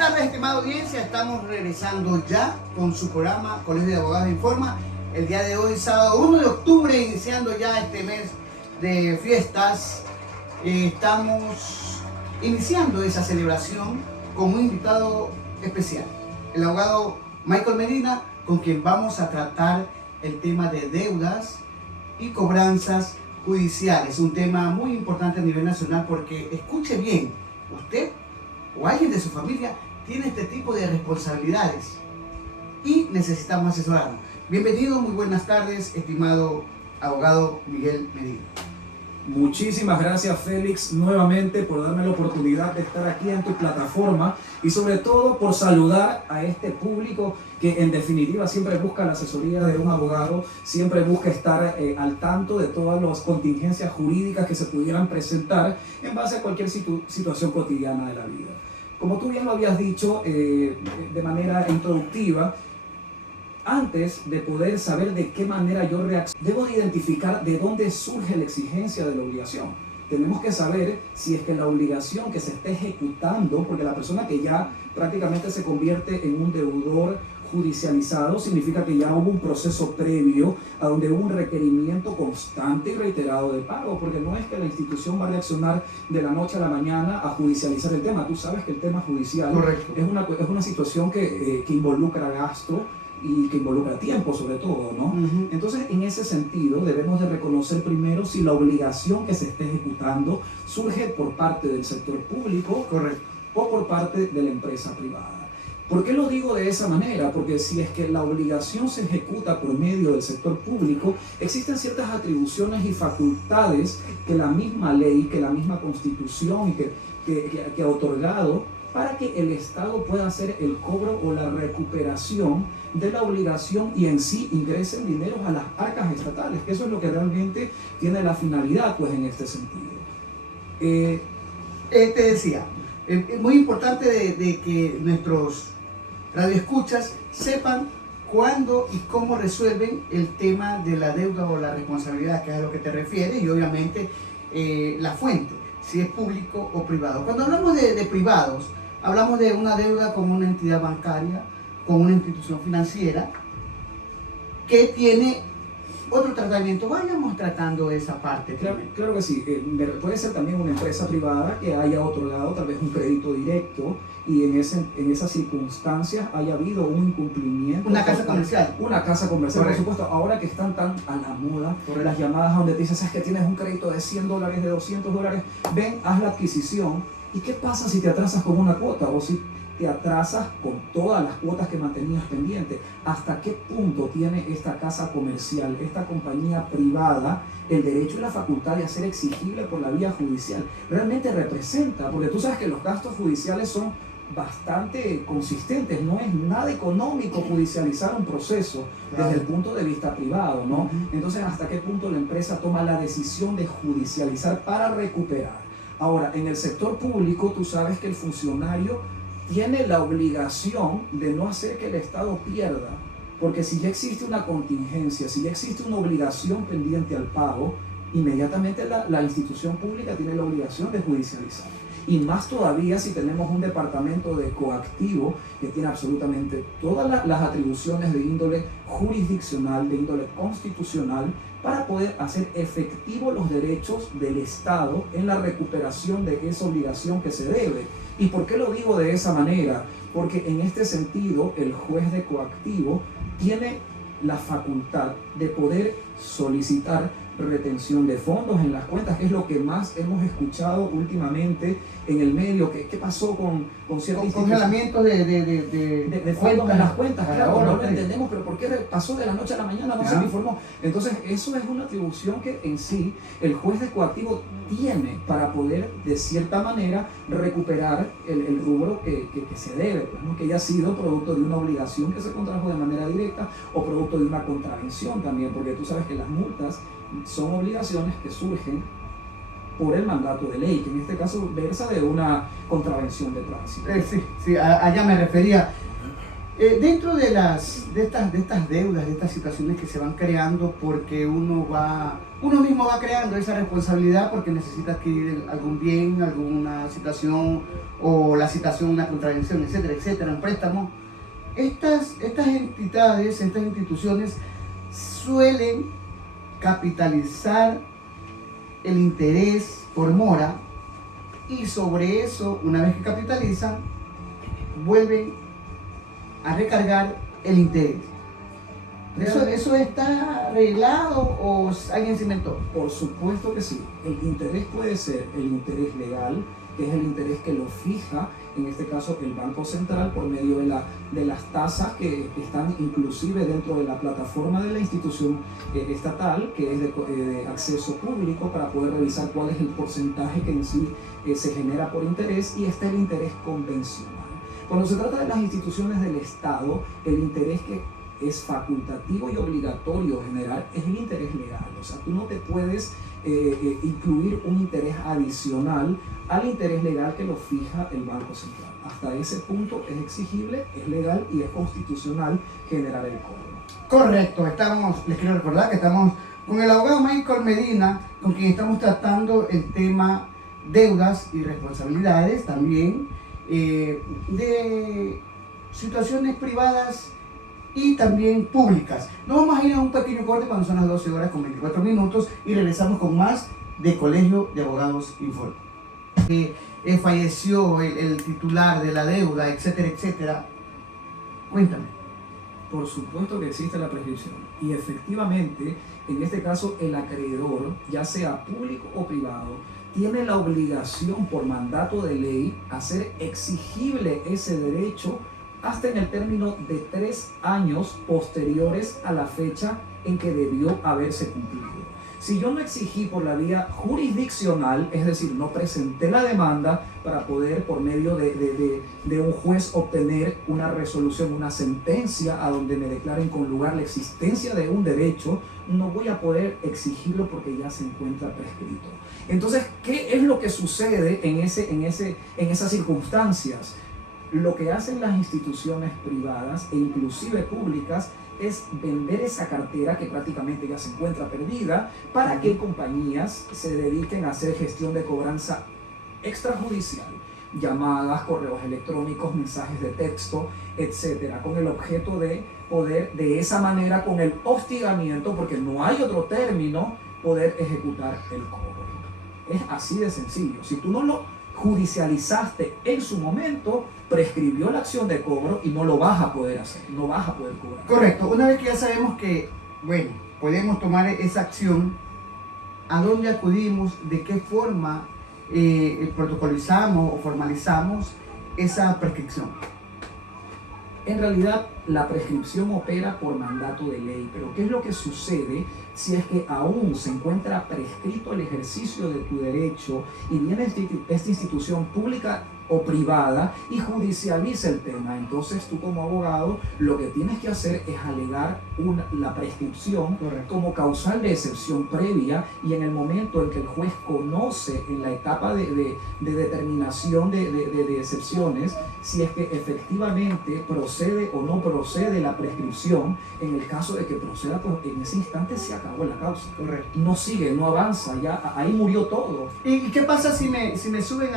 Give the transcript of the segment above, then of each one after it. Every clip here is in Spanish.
tardes, estimada audiencia. Estamos regresando ya con su programa Colegio de Abogados Informa. El día de hoy, sábado 1 de octubre, iniciando ya este mes de fiestas. Estamos iniciando esa celebración con un invitado especial, el abogado Michael Medina, con quien vamos a tratar el tema de deudas y cobranzas judiciales. Un tema muy importante a nivel nacional porque, escuche bien, usted o alguien de su familia tiene este tipo de responsabilidades y necesitamos asesorarnos. Bienvenido, muy buenas tardes, estimado abogado Miguel Medina. Muchísimas gracias, Félix, nuevamente por darme la oportunidad de estar aquí en tu plataforma y sobre todo por saludar a este público que en definitiva siempre busca la asesoría de un abogado, siempre busca estar al tanto de todas las contingencias jurídicas que se pudieran presentar en base a cualquier situación cotidiana de la vida. Como tú bien lo habías dicho de manera introductiva, antes de poder saber de qué manera yo reacciono, debo de identificar de dónde surge la exigencia de la obligación. Tenemos que saber si es que la obligación que se está ejecutando, porque la persona que ya prácticamente se convierte en un deudor judicializado, significa que ya hubo un proceso previo a donde hubo un requerimiento constante y reiterado de pago, porque no es que la institución va a reaccionar de la noche a la mañana a judicializar el tema. Tú sabes que el tema judicial es una situación que involucra gasto y que involucra tiempo sobre todo, ¿no? Entonces, en ese sentido, debemos de reconocer primero si la obligación que se esté ejecutando surge por parte del sector público o por parte de la empresa privada. ¿Por qué lo digo de esa manera? Porque si es que la obligación se ejecuta por medio del sector público, existen ciertas atribuciones y facultades que la misma ley, que la misma Constitución que ha otorgado para que el Estado pueda hacer el cobro o la recuperación de la obligación y en sí ingresen dineros a las arcas estatales, que eso es lo que realmente tiene la finalidad, pues, en este sentido. Te decía, es muy importante de que nuestros radioescuchas sepan cuándo y cómo resuelven el tema de la deuda o la responsabilidad, que es a lo que te refieres, y obviamente la fuente, si es público o privado. Cuando hablamos de privados, hablamos de una deuda con una entidad bancaria, con una institución financiera que tiene otro tratamiento. Vayamos tratando esa parte. Claro que sí. Puede ser también una empresa privada que haya otorgado tal vez un crédito directo y en esas circunstancias haya habido un incumplimiento. Una casa comercial. Una casa comercial, por supuesto. Ahora que están tan a la moda, las llamadas donde te dices, es que tienes un crédito de $100, de $200, ven, haz la adquisición. ¿Y qué pasa si te atrasas con una cuota o si te atrasas con todas las cuotas que mantenías pendientes? ¿Hasta qué punto tiene esta casa comercial, esta compañía privada, el derecho y la facultad de hacer exigible por la vía judicial? Realmente representa, porque tú sabes que los gastos judiciales son bastante consistentes, no es nada económico judicializar un proceso desde el punto de vista privado, ¿no? Entonces, ¿hasta qué punto la empresa toma la decisión de judicializar para recuperar? Ahora, en el sector público, tú sabes que el funcionario tiene la obligación de no hacer que el Estado pierda, porque si ya existe una contingencia, si ya existe una obligación pendiente al pago, inmediatamente la institución pública tiene la obligación de judicializar. Y más todavía si tenemos un departamento de coactivo que tiene absolutamente todas las atribuciones de índole jurisdiccional, de índole constitucional, para poder hacer efectivos los derechos del Estado en la recuperación de esa obligación que se debe. ¿Y por qué lo digo de esa manera? Porque en este sentido el juez de coactivo tiene la facultad de poder solicitar retención de fondos en las cuentas, que es lo que más hemos escuchado últimamente en el medio. ¿Qué pasó con ciertos congelamientos de fondos en las cuentas? Claro, no lo entendemos, pero ¿por qué pasó de la noche a la mañana? No se me informó. Entonces, eso es una atribución que en sí el juez de coactivo tiene para poder, de cierta manera, recuperar el rubro que se debe, pues, ¿no? Que haya sido producto de una obligación que se contrajo de manera directa o producto de una contravención también, porque tú sabes que las multas son obligaciones que surgen por el mandato de ley, que en este caso versa de una contravención de tránsito. Sí, allá me refería. Dentro de estas deudas, de estas situaciones que se van creando, porque uno mismo va creando esa responsabilidad porque necesita adquirir algún bien, alguna situación, o la situación, una contravención, etcétera, etcétera, un préstamo. Estas entidades, estas instituciones suelen capitalizar el interés por mora, y sobre eso, una vez que capitalizan, vuelven a recargar el interés. ¿Eso está arreglado o alguien se inventó? Por supuesto que sí. El interés puede ser el interés legal, que es el interés que lo fija, en este caso, el Banco Central, por medio de las tasas que están inclusive dentro de la plataforma de la institución estatal, que es de acceso público, para poder revisar cuál es el porcentaje que en sí se genera por interés, y está el interés convencional. Cuando se trata de las instituciones del Estado, el interés que es facultativo y obligatorio generar es el interés legal. O sea, tú no te puedes incluir un interés adicional al interés legal que lo fija el Banco Central. Hasta ese punto es exigible, es legal y es constitucional generar el cobro. Correcto, les quiero recordar que estamos con el abogado Michael Medina, con quien estamos tratando el tema deudas y responsabilidades, también de situaciones privadas y también públicas. Nos vamos a ir a un pequeño corte cuando son las 12 horas con 24 minutos y regresamos con más de Colegio de Abogados Informa. Falleció el titular de la deuda, etcétera, etcétera. Cuéntame. Por supuesto que existe la prescripción, y efectivamente, en este caso, el acreedor, ya sea público o privado, tiene la obligación por mandato de ley hacer exigible ese derecho hasta en el término de 3 años posteriores a la fecha en que debió haberse cumplido. Si yo no exigí por la vía jurisdiccional, es decir, no presenté la demanda para poder por medio de un juez obtener una resolución, una sentencia a donde me declaren con lugar la existencia de un derecho, no voy a poder exigirlo porque ya se encuentra prescrito. Entonces, ¿qué es lo que sucede en esas circunstancias? Lo que hacen las instituciones privadas e inclusive públicas es vender esa cartera que prácticamente ya se encuentra perdida para que compañías se dediquen a hacer gestión de cobranza extrajudicial, llamadas, correos electrónicos, mensajes de texto, etcétera, con el objeto de poder de esa manera, con el hostigamiento, porque no hay otro término, poder ejecutar el cobro. Es así de sencillo. Si tú no lo judicializaste en su momento, prescribió la acción de cobro y no lo vas a poder hacer, no vas a poder cobrar. Correcto. Una vez que ya sabemos que, bueno, podemos tomar esa acción, ¿a dónde acudimos? ¿De qué forma protocolizamos o formalizamos esa prescripción? En realidad, la prescripción opera por mandato de ley, pero ¿qué es lo que sucede si es que aún se encuentra prescrito el ejercicio de tu derecho y viene esta institución pública o privada y judicializa el tema? Entonces tú como abogado lo que tienes que hacer es alegar la prescripción como causal de excepción previa, y en el momento en que el juez conoce en la etapa de determinación de excepciones si es que efectivamente procede o no procede la prescripción. En el caso de que proceda, pues en ese instante se acabó la causa. Correcto. No sigue, no avanza, ya ahí murió todo. ¿Y qué pasa si me suben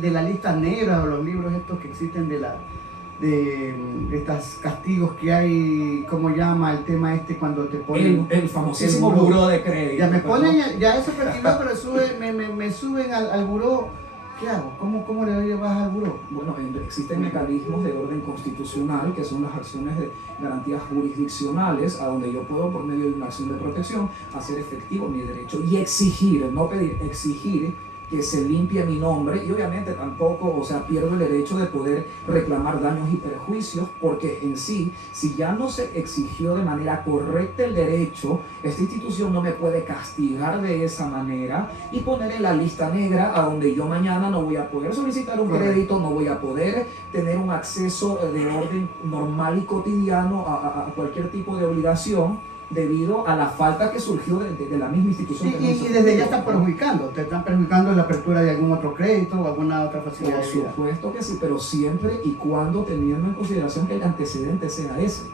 de la lista negra, o los libros estos que existen de estos castigos que hay? ¿Cómo llama el tema este cuando te ponen el famosísimo buró de crédito? Ya me ponen, ya eso prescribió, pero me suben al buró. ¿Qué hago? ¿Cómo le doy de baja al buró? Bueno, existen mecanismos de orden constitucional, que son las acciones de garantías jurisdiccionales, a donde yo puedo, por medio de una acción de protección, hacer efectivo mi derecho y exigir, no pedir, exigir que se limpie mi nombre, y obviamente tampoco, pierdo el derecho de poder reclamar daños y perjuicios, porque en sí, si ya no se exigió de manera correcta el derecho, esta institución no me puede castigar de esa manera y poner en la lista negra, a donde yo mañana no voy a poder solicitar un crédito, no voy a poder tener un acceso de orden normal y cotidiano a cualquier tipo de obligación, debido a la falta que surgió de la misma institución. Sí, y desde ya están perjudicando, te están perjudicando en la apertura de algún otro crédito o alguna otra facilidad. Por supuesto que sí, pero siempre y cuando teniendo en consideración que el antecedente sea ese.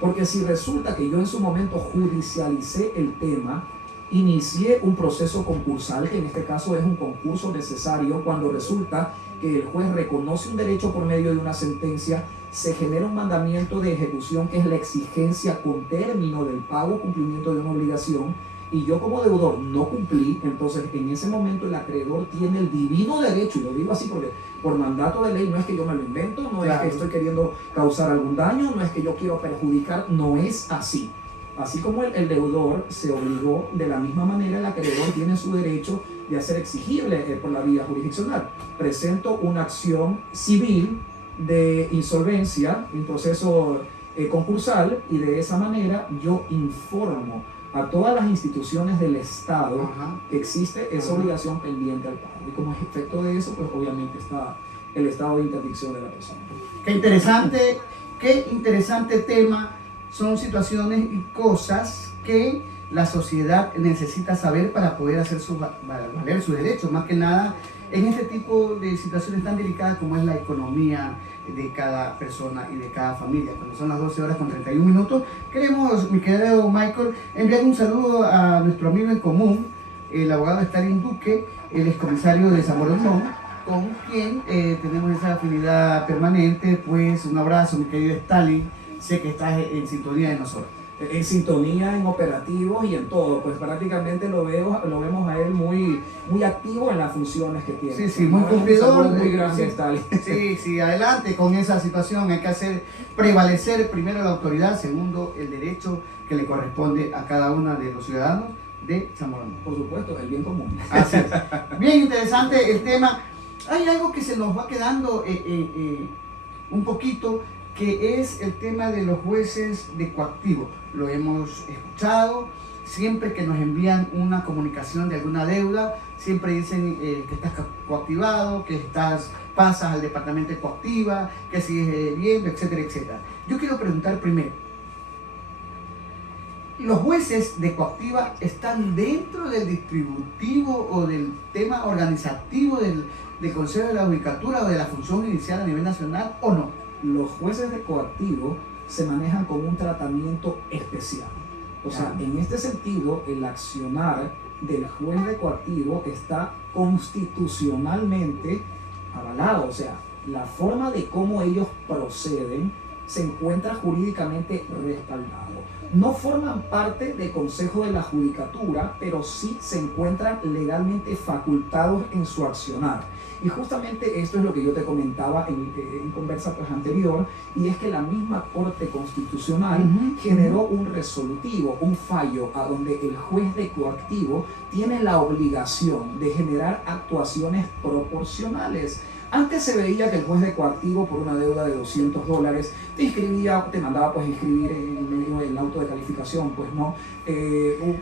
Porque si resulta que yo en su momento judicialicé el tema, inicié un proceso concursal, que en este caso es un concurso necesario, cuando resulta que el juez reconoce un derecho por medio de una sentencia, se genera un mandamiento de ejecución que es la exigencia con término del pago o cumplimiento de una obligación, y yo como deudor no cumplí, entonces en ese momento el acreedor tiene el divino derecho, y lo digo así porque por mandato de ley no es que yo me lo invento, no claro. es que estoy queriendo causar algún daño, no es que yo quiero perjudicar, no es así. Así como el deudor se obligó, de la misma manera el acreedor tiene su derecho de hacer exigible por la vía jurisdiccional. Presento una acción civil de insolvencia, un proceso concursal, y de esa manera yo informo a todas las instituciones del Estado que existe esa obligación pendiente al pago. Y como efecto de eso, pues obviamente está el estado de interdicción de la persona. Qué interesante tema. Son situaciones y cosas que la sociedad necesita saber para poder hacer valer sus derechos, más que nada en este tipo de situaciones tan delicadas como es la economía de cada persona y de cada familia. Cuando son las 12:31, queremos, mi querido Michael, enviar un saludo a nuestro amigo en común, el abogado Stalin Duque, el excomisario de San Borondón, con quien tenemos esa afinidad permanente. Pues un abrazo, mi querido Stalin, sé que estás en sintonía de nosotros. En sintonía, en operativos y en todo, pues prácticamente lo vemos a él muy activo en las funciones que tiene. Sí, muy cumplidor. Muy grande, sí, sí, adelante con esa situación. Hay que hacer prevalecer primero la autoridad, segundo el derecho que le corresponde a cada uno de los ciudadanos de San Borondón. Por supuesto, el bien común. Así es. Bien interesante el tema. Hay algo que se nos va quedando un poquito, que es el tema de los jueces de coactivo. Lo hemos escuchado, siempre que nos envían una comunicación de alguna deuda, siempre dicen que estás coactivado, que pasas al departamento de coactiva, que sigues viendo, etcétera, etcétera. Yo quiero preguntar primero, ¿los jueces de coactiva están dentro del distributivo o del tema organizativo del Consejo de la Judicatura o de la función judicial a nivel nacional o no? Los jueces de coactivo se manejan con un tratamiento especial. O sea, en este sentido, el accionar del juez de coactivo está constitucionalmente avalado. O sea, la forma de cómo ellos proceden se encuentra jurídicamente respaldado. No forman parte del Consejo de la Judicatura, pero sí se encuentran legalmente facultados en su accionar. Y justamente esto es lo que yo te comentaba en conversa pues anterior, y es que la misma Corte Constitucional generó un resolutivo, un fallo, a donde el juez de coactivo tiene la obligación de generar actuaciones proporcionales. Antes se veía que el juez de coactivo, por una deuda de $200, te inscribía, te mandaba pues inscribir en medio del auto de calificación, pues no,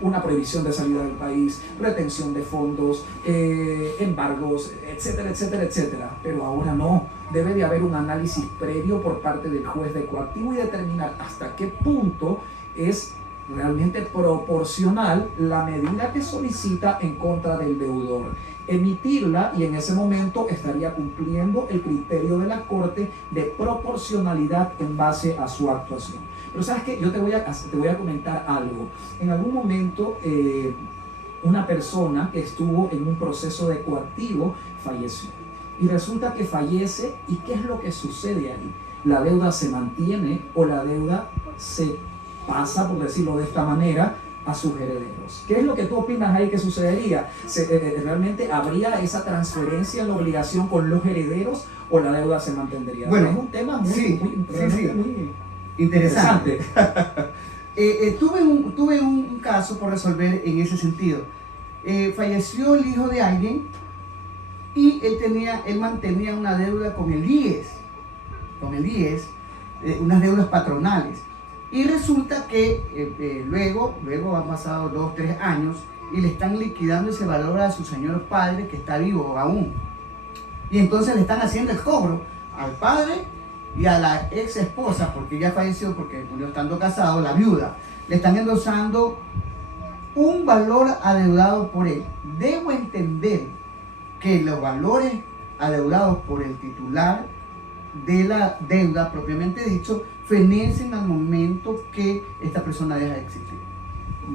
una prohibición de salida del país, retención de fondos, embargos, etcétera, etcétera, etcétera. Pero ahora no, debe de haber un análisis previo por parte del juez de coactivo y determinar hasta qué punto es realmente proporcional la medida que solicita en contra del deudor, emitirla, y en ese momento estaría cumpliendo el criterio de la Corte de proporcionalidad en base a su actuación. Pero sabes que yo te voy a comentar algo. En algún momento una persona que estuvo en un proceso de coactivo falleció, y resulta que fallece, y ¿qué es lo que sucede ahí? La deuda se mantiene o la deuda se pasa, por decirlo de esta manera, a sus herederos. ¿Qué es lo que tú opinas ahí que sucedería? ¿Realmente habría esa transferencia en la obligación con los herederos o la deuda se mantendría? Bueno, es un tema muy interesante. Tuve un caso por resolver en ese sentido. Falleció el hijo de alguien y él mantenía una deuda con el IES, unas deudas patronales. Y resulta que luego han pasado 2 o 3 años y le están liquidando ese valor a su señor padre, que está vivo aún. Y entonces le están haciendo el cobro al padre y a la ex esposa, porque ella falleció porque murió estando casado, la viuda, le están endosando un valor adeudado por él. Debo entender que los valores adeudados por el titular de la deuda propiamente dicho fenecen al momento que esta persona deja de existir.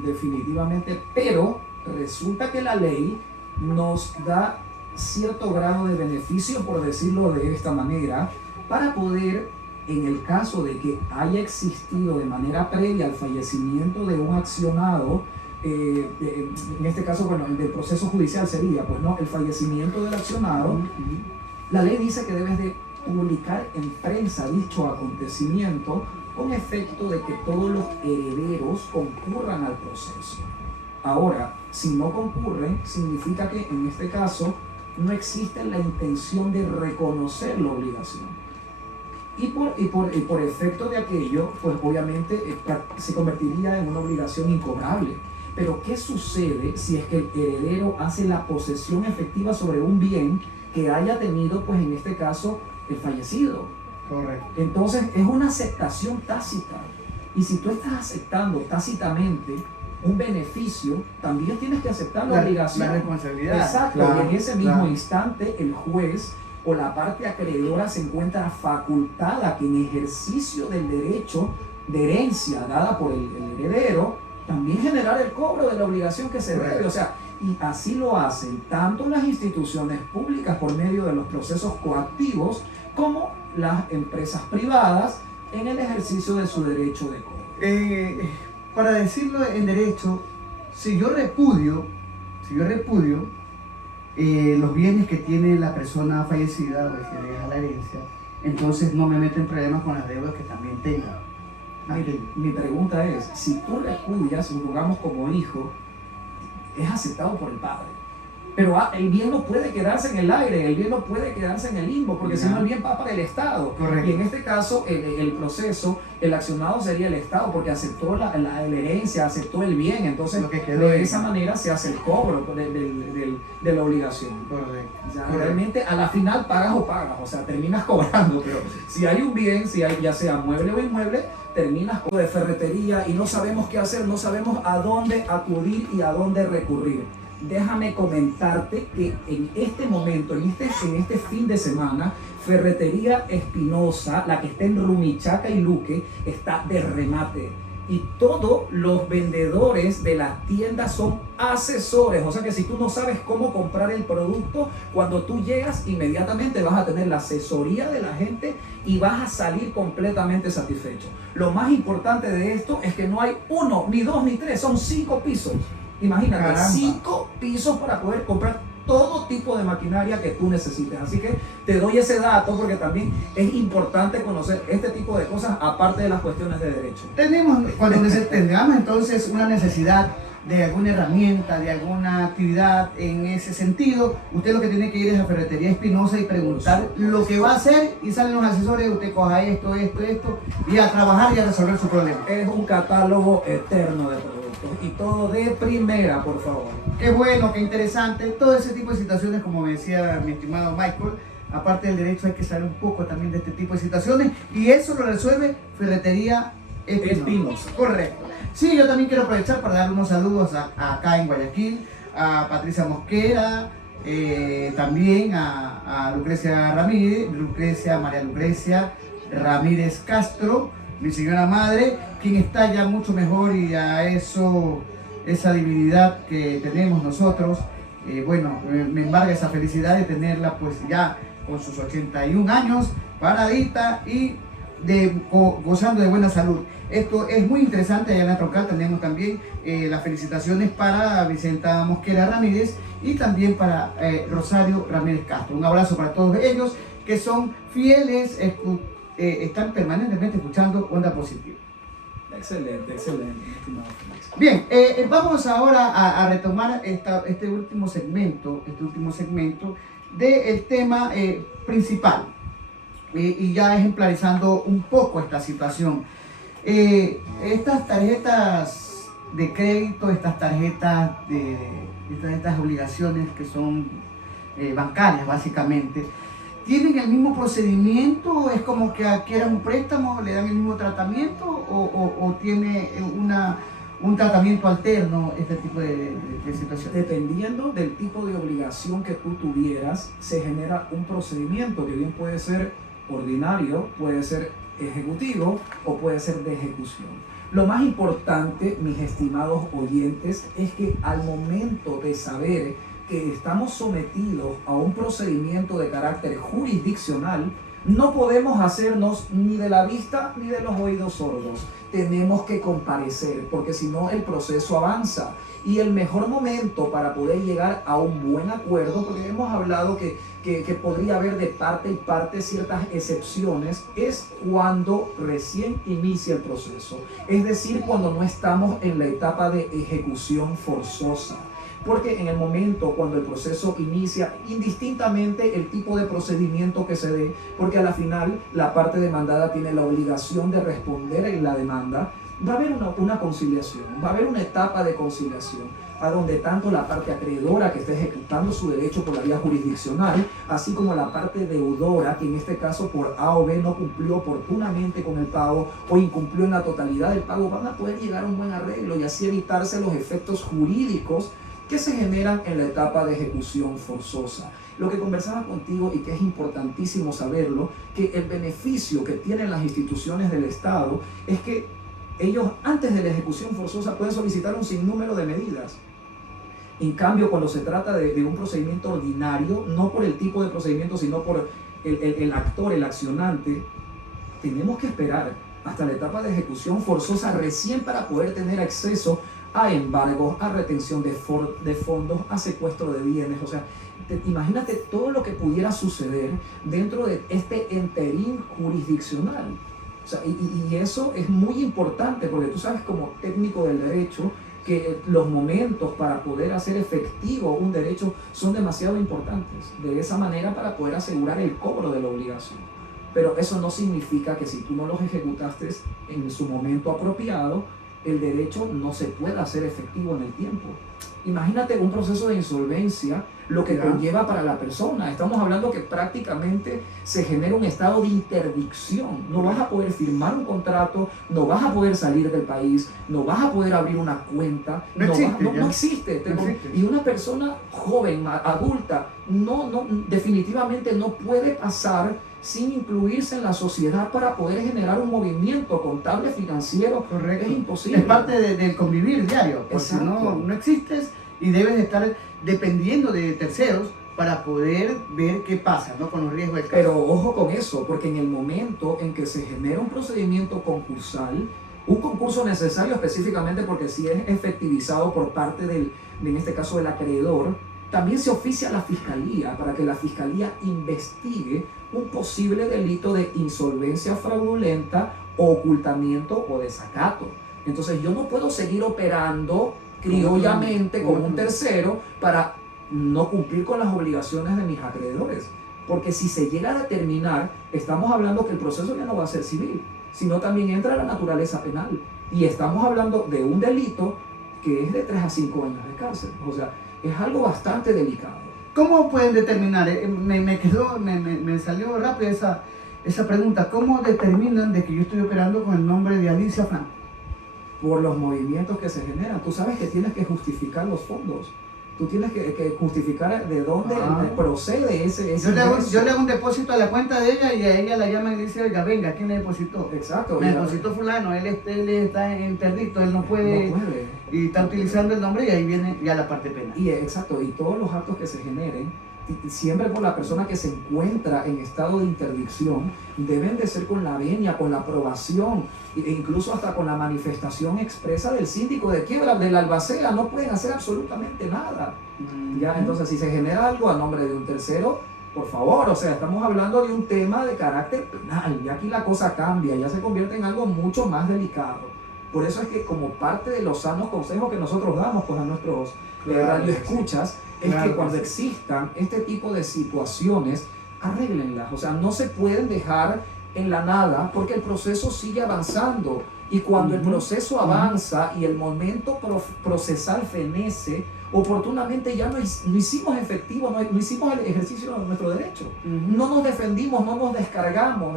Definitivamente, pero resulta que la ley nos da cierto grado de beneficio, por decirlo de esta manera, para poder, en el caso de que haya existido de manera previa al fallecimiento de un accionado, en este caso, bueno, el del proceso judicial sería, pues no, el fallecimiento del accionado, la ley dice que debes de publicar en prensa dicho acontecimiento con efecto de que todos los herederos concurran al proceso. Ahora, si no concurren, significa que en este caso no existe la intención de reconocer la obligación. Y por efecto de aquello, pues obviamente se convertiría en una obligación incobrable. Pero ¿qué sucede si es que el heredero hace la posesión efectiva sobre un bien que haya tenido, pues en este caso, el fallecido? Correcto. Entonces es una aceptación tácita. Y si tú estás aceptando tácitamente un beneficio, también tienes que aceptar la obligación. La responsabilidad. Exacto. Claro, y en ese mismo instante el juez o la parte acreedora se encuentra facultada que en ejercicio del derecho de herencia dada por el heredero, también generar el cobro de la obligación que se debe. O sea, y así lo hacen tanto las instituciones públicas por medio de los procesos coactivos como las empresas privadas en el ejercicio de su derecho de cobro. Para decirlo en derecho, si yo repudio los bienes que tiene la persona fallecida o el que deja la herencia, entonces no me meto en problemas con las deudas que también tenga. Mi pregunta es, si tú repudias, jugamos como hijo, es aceptado por el padre. Pero el bien no puede quedarse en el aire, el bien no puede quedarse en el limbo, porque si no el bien va para el Estado. Correcto. Y en este caso, el proceso, el accionado sería el Estado, porque aceptó la herencia, aceptó el bien. Entonces, de esa manera se hace el cobro de la obligación. Correcto. O sea, realmente a la final pagas o pagas, o sea, terminas cobrando. Pero si hay un bien, si hay ya sea mueble o inmueble, terminas de ferretería y no sabemos qué hacer, no sabemos a dónde acudir y a dónde recurrir. Déjame comentarte que en este momento, en este fin de semana, Ferretería Espinosa, la que está en Rumichaca y Luque, está de remate. Y todos los vendedores de las tiendas son asesores. O sea que si tú no sabes cómo comprar el producto, cuando tú llegas inmediatamente vas a tener la asesoría de la gente y vas a salir completamente satisfecho. Lo más importante de esto es que no hay 1, ni 2, ni 3, son 5 pisos. Imagínate, Caramba. 5 pisos para poder comprar todo tipo de maquinaria que tú necesites. Así que te doy ese dato porque también es importante conocer este tipo de cosas aparte de las cuestiones de derecho. Cuando tengamos entonces una necesidad de alguna herramienta, de alguna actividad en ese sentido, usted lo que tiene que ir es a Ferretería Espinosa y preguntar lo que va a hacer y salen los asesores, usted coja esto y a trabajar y a resolver su problema. Es un catálogo eterno de productos y todo de primera, por favor. Qué bueno, qué interesante. Todo ese tipo de situaciones, como me decía mi estimado Michael, aparte del derecho hay que saber un poco también de este tipo de situaciones y eso lo resuelve Ferretería Espinosa. Correcto. Sí, yo también quiero aprovechar para dar unos saludos acá en Guayaquil, a Patricia Mosquera, también a Lucrecia Ramírez, María Lucrecia Ramírez Castro, mi señora madre, quien está ya mucho mejor y a esa divinidad que tenemos nosotros, bueno, me embarga esa felicidad de tenerla pues ya con sus 81 años, paradita y gozando de buena salud. Esto es muy interesante. Allá en la Troncal tenemos también las felicitaciones para Vicenta Mosquera Ramírez y también para Rosario Ramírez Castro. Un abrazo para todos ellos que son fieles, están permanentemente escuchando Onda Positiva. Excelente, estimado Félix. Bien, vamos ahora a retomar este último segmento del tema principal y ya ejemplarizando un poco esta situación. Estas tarjetas de crédito, estas obligaciones que son bancarias básicamente, ¿tienen el mismo procedimiento? ¿Es como que adquieran un préstamo, le dan el mismo tratamiento o tiene un tratamiento alterno este tipo de situaciones? Dependiendo del tipo de obligación que tú tuvieras, se genera un procedimiento que bien puede ser ordinario, puede ser ejecutivo o puede ser de ejecución. Lo más importante, mis estimados oyentes, es que al momento de saber que estamos sometidos a un procedimiento de carácter jurisdiccional, no podemos hacernos ni de la vista ni de los oídos sordos. Tenemos que comparecer, porque si no el proceso avanza. Y el mejor momento para poder llegar a un buen acuerdo, porque hemos hablado que podría haber de parte y parte ciertas excepciones, es cuando recién inicia el proceso. Es decir, cuando no estamos en la etapa de ejecución forzosa. Porque en el momento cuando el proceso inicia, indistintamente el tipo de procedimiento que se dé, porque a la final la parte demandada tiene la obligación de responder en la demanda, va a haber una conciliación, va a haber una etapa de conciliación, a donde tanto la parte acreedora que está ejecutando su derecho por la vía jurisdiccional, así como la parte deudora, que en este caso por A o B no cumplió oportunamente con el pago o incumplió en la totalidad del pago, van a poder llegar a un buen arreglo y así evitarse los efectos jurídicos que se generan en la etapa de ejecución forzosa. Lo que conversaba contigo y que es importantísimo saberlo, que el beneficio que tienen las instituciones del Estado es que ellos antes de la ejecución forzosa pueden solicitar un sinnúmero de medidas. En cambio, cuando se trata de un procedimiento ordinario, no por el tipo de procedimiento, sino por el actor, el accionante, tenemos que esperar hasta la etapa de ejecución forzosa recién para poder tener acceso a embargos, a retención de fondos, a secuestro de bienes. O sea, imagínate todo lo que pudiera suceder dentro de este interín jurisdiccional. O sea, y eso es muy importante porque tú sabes como técnico del derecho que los momentos para poder hacer efectivo un derecho son demasiado importantes. De esa manera para poder asegurar el cobro de la obligación. Pero eso no significa que si tú no los ejecutaste en su momento apropiado, el derecho no se pueda hacer efectivo en el tiempo. Imagínate un proceso de insolvencia, lo que conlleva para la persona. Estamos hablando que prácticamente se genera un estado de interdicción. No vas a poder firmar un contrato, no vas a poder salir del país, no vas a poder abrir una cuenta, no existe. Y una persona joven, adulta, definitivamente no puede pasar sin incluirse en la sociedad para poder generar un movimiento contable financiero. Correcto. Es imposible. Es parte del convivir diario, porque Exacto. no existes y debes estar dependiendo de terceros para poder ver qué pasa, ¿no? Con los riesgos del caso. Pero ojo con eso, porque en el momento en que se genera un procedimiento concursal, un concurso necesario específicamente porque si es efectivizado por parte en este caso del acreedor, también se oficia a la fiscalía para que la fiscalía investigue un posible delito de insolvencia fraudulenta, o ocultamiento o desacato. Entonces yo no puedo seguir operando criollamente con un tercero para no cumplir con las obligaciones de mis acreedores. Porque si se llega a determinar, estamos hablando que el proceso ya no va a ser civil, sino también entra la naturaleza penal. Y estamos hablando de un delito que es de 3 a 5 años de cárcel. O sea, es algo bastante delicado. ¿Cómo pueden determinar? Me salió rápido esa pregunta. ¿Cómo determinan de que yo estoy operando con el nombre de Alicia Franco? Por los movimientos que se generan. Tú sabes que tienes que justificar los fondos. Tú tienes que justificar de dónde procede ese yo le hago un depósito a la cuenta de ella y a ella la llaman y dice, oiga, venga, ¿quién le depositó? Exacto. Me depositó fulano, él está interdicto, él no puede. Y está utilizando el nombre y ahí viene ya la parte penal. Y exacto, y todos los actos que se generen, siempre por la persona que se encuentra en estado de interdicción, deben de ser con la venia, con la aprobación, e incluso hasta con la manifestación expresa del síndico de quiebra, del albacea. No pueden hacer absolutamente nada. ¿Ya? Entonces, si se genera algo a nombre de un tercero, por favor, o sea, estamos hablando de un tema de carácter penal, y aquí la cosa cambia, ya se convierte en algo mucho más delicado. Por eso es que como parte de los sanos consejos que nosotros damos pues, a nuestros radioescuchas, es que cuando existan este tipo de situaciones, arréglenlas. O sea, no se pueden dejar en la nada porque el proceso sigue avanzando. Y cuando el proceso avanza y el momento procesal fenece, oportunamente ya no hicimos efectivo, no hicimos el ejercicio de nuestro derecho. No nos defendimos, no nos descargamos.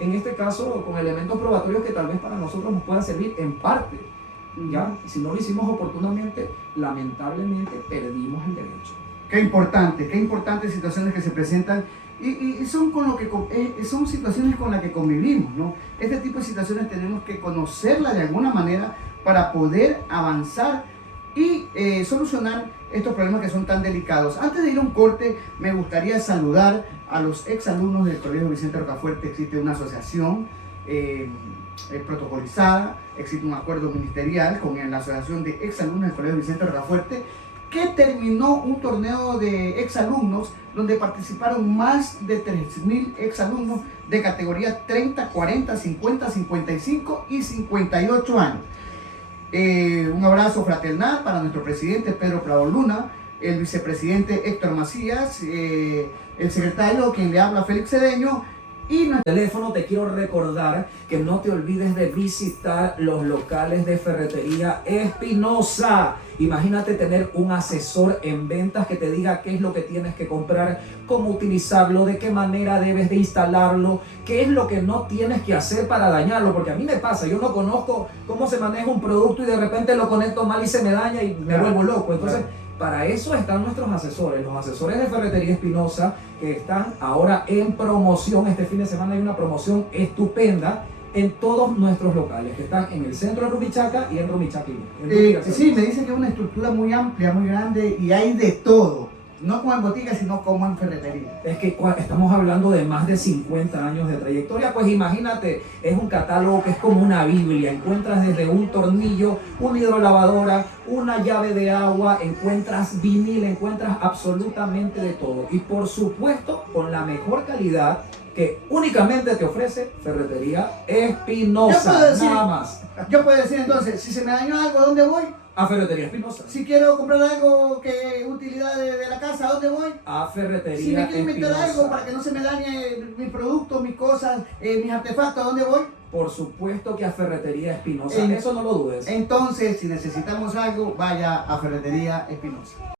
En este caso, con elementos probatorios que tal vez para nosotros nos puedan servir en parte. ¿Ya? Si no lo hicimos oportunamente, lamentablemente perdimos el derecho. Qué importantes situaciones que se presentan y son, son situaciones con las que convivimos, ¿no? Este tipo de situaciones tenemos que conocerlas de alguna manera para poder avanzar y solucionar estos problemas que son tan delicados. Antes de ir a un corte, me gustaría saludar a los exalumnos del Colegio Vicente Rocafuerte. Existe una asociación protocolizada, existe un acuerdo ministerial con la Asociación de Exalumnos del Colegio Vicente Rocafuerte, que terminó un torneo de exalumnos donde participaron más de 3.000 exalumnos de categoría 30, 40, 50, 55 y 58 años. Un abrazo fraternal para nuestro presidente Pedro Prado Luna, el vicepresidente Héctor Macías, el secretario, quien le habla, Félix Cedeño, y nuestro teléfono. Te quiero recordar que no te olvides de visitar los locales de Ferretería Espinosa. Imagínate tener un asesor en ventas que te diga qué es lo que tienes que comprar, cómo utilizarlo, de qué manera debes de instalarlo, qué es lo que no tienes que hacer para dañarlo, porque a mí me pasa, yo no conozco cómo se maneja un producto y de repente lo conecto mal y se me daña y me vuelvo loco. Entonces, para eso están nuestros asesores, los asesores de Ferretería Espinosa, que están ahora en promoción. Este fin de semana hay una promoción estupenda en todos nuestros locales, que están en el centro de Rumichaca y en Rumichaca. Sí, me dicen que es una estructura muy amplia, muy grande y hay de todo. No como en botica, sino como en ferretería. Es que estamos hablando de más de 50 años de trayectoria. Pues imagínate, es un catálogo que es como una Biblia. Encuentras desde un tornillo, una hidrolavadora, una llave de agua, encuentras vinil, encuentras absolutamente de todo. Y por supuesto, con la mejor calidad que únicamente te ofrece Ferretería Espinosa. Nada más. Yo puedo decir entonces, si se me dañó algo, ¿a dónde voy? A Ferretería Espinosa. Si quiero comprar algo que utilidad de la casa, ¿a dónde voy? A Ferretería Si me quiero inventar Espinosa. algo para que no se me dañe mis productos, mis cosas, mis artefactos, ¿a dónde voy? Por supuesto que a Ferretería Espinosa. Eso no lo dudes. Entonces, si necesitamos algo, vaya a Ferretería Espinosa.